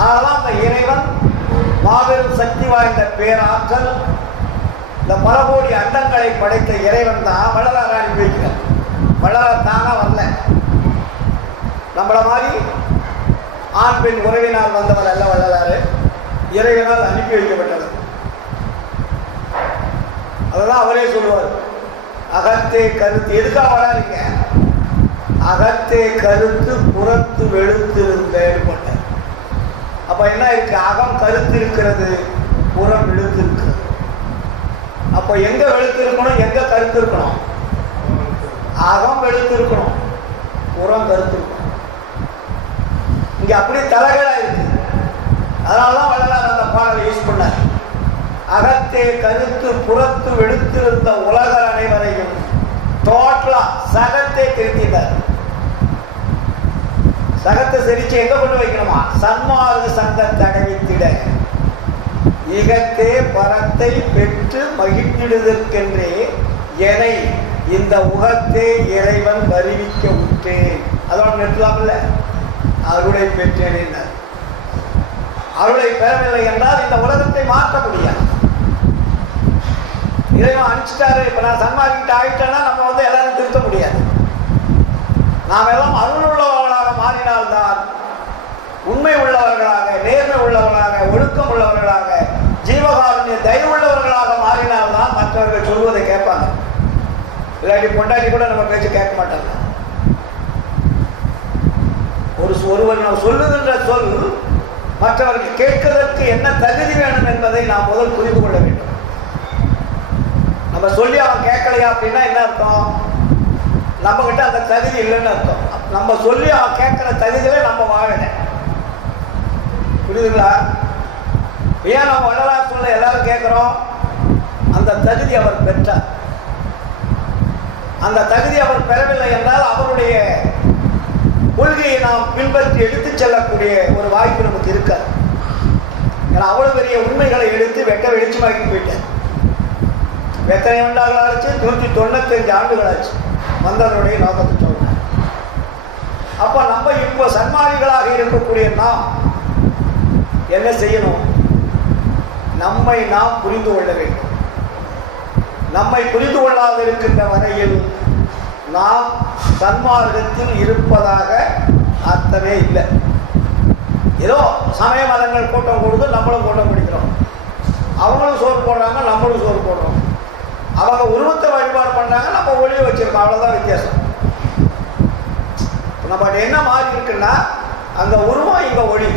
அதனால அந்த இறைவன் மாபெரும் சக்தி வாய்ந்த பேராற்றல் இந்த பல கோடி அண்டங்களை படைத்த இறைவன் தான் வள்ளலார் அனுப்பி வைக்கிறார். வள்ளலார் தானா வரல. நம்மள மாதிரி ஆண் பெண் உறவினால் வந்தவர் அல்ல வள்ளலாறு இறைவனால் அனுப்பி வைக்கப்பட்டவர். அதெல்லாம் அவரே சொல்லுவார். அகத்தே கருத்து எதுக்காக வராதிங்க? அகத்தே கருத்து புறத்து வெளுத்திருந்தேன்னு அப்ப என்ன இருக்கு அகம் கருத்து இருக்கிறது புறம் வெளுத்து இருக்கிறது அப்ப எங்க வெளுத்து இருக்கணும் எங்க கருத்து இருக்கணும் அகம் வெளுத்து இருக்கணும் புறம் கருத்து இருக்கணும் இங்க அப்படி தலைகளா இருக்கு அதனாலதான் வள்ளலார் அந்த பாடலை யூஸ் பண்ணார். அகத்தே கருத்து புறத்து வெளுத்திருந்த உலக அனைவரையும் டோட்டலா சகத்தை திருத்தினார் சகத்தை செரிச்சு எங்க கொண்டு வைக்கணுமா? சன்மார்க்க சங்கத்தை தடவித்திட. இகத்தே பரத்தை பெற்று மகிழ்ந்திடுதற்கென்றே எனை இந்த உகத்தே இறைவன் வருவிக்க விட்டேன் அதோட நிறுத்தலாம்ல? அருளை பெற்றேன் என்ன அருளை பெறவில்லை என்றால் இந்த உலகத்தை மாற்ற முடியாது. இறைவன் அனுப்பிச்சிட்டாரு. இப்ப நான் சன்மார்க்கிட்ட ஆயிட்டேன்னா நம்ம வந்து எல்லாரும் திருத்த முடியாது. நாம் எல்லாம் அருள் உள்ளவர்களாக மாறினால்தான் உண்மை உள்ளவர்களாக நேர்மை உள்ளவர்களாக ஒழுக்கம் உள்ளவர்களாக ஜீவகாருண்ய தயவு உள்ளவர்களாக மாறினால்தான் மற்றவர்கள் சொல்வதை கேட்பாங்க. இல்லாட்டி பொண்டாட்டி கூட நம்ம பேச்சு கேட்க மாட்டாங்க. ஒரு ஒருவர் நாம் சொல்லுகின்ற சொல் மற்றவர்கள் கேட்கதற்கு என்ன தகுதி வேணும் என்பதை நாம் முதல் புரிந்து கொள்ள வேண்டும். நம்ம சொல்லி அவன் கேட்கலையா அப்படின்னா என்ன அர்த்தம்? நம்ம கிட்ட அந்த தகுதி இல்லைன்னு அர்த்தம். நம்ம சொல்லி அவன் கேட்கிற தகுதியில நம்ம வாழல புரியுதுங்களா ஏன் நம்ம வள்ளலார் சொல்ல எல்லாரும் அந்த தகுதி அவர் பெற்றார். அந்த தகுதி அவர் பெறவில்லை என்றால் அவருடைய கொள்கையை நாம் பின்பற்றி எடுத்துச் செல்லக்கூடிய ஒரு வாய்ப்பு நமக்கு இருக்காது. ஏன்னா அவ்வளவு பெரிய உண்மைகளை எடுத்து வெட்ட வெளிச்சமாக்கி போயிட்டார். எத்தனை ஆண்டுகள் ஆச்சு? நூற்றி தொண்ணூத்தஞ்சு ஆண்டுகள் ஆச்சு. வந்தவருடைய நோக்கத்தை சொல்றேன் அப்ப நம்ம இப்போ சன்மானிகளாக இருக்கக்கூடிய நாம் என்ன செய்யணும்? நம்மை நாம் புரிந்து கொள்ள வேண்டும். நம்மை புரிந்து கொள்ளாது இருக்கின்ற வரையில் நாம் சன்மார்க்கத்தில் இருப்பதாக அர்த்தமே இல்லை. ஏதோ சமய மதங்கள் கூட்டம் கொடுத்து நம்மளும் கூட்டம் பிடிக்கிறோம். அவங்களும் சோறு போடுறாங்க நம்மளும் சோறு போடுறோம். அவங்க உருவத்தை வழிபாடு பண்ணாங்க நம்ம ஒளிய வச்சிருக்கோம். அவ்வளோதான் வித்தியாசம். நம்ம என்ன மாறி இருக்குன்னா அந்த உருவம் இங்கே ஒளி.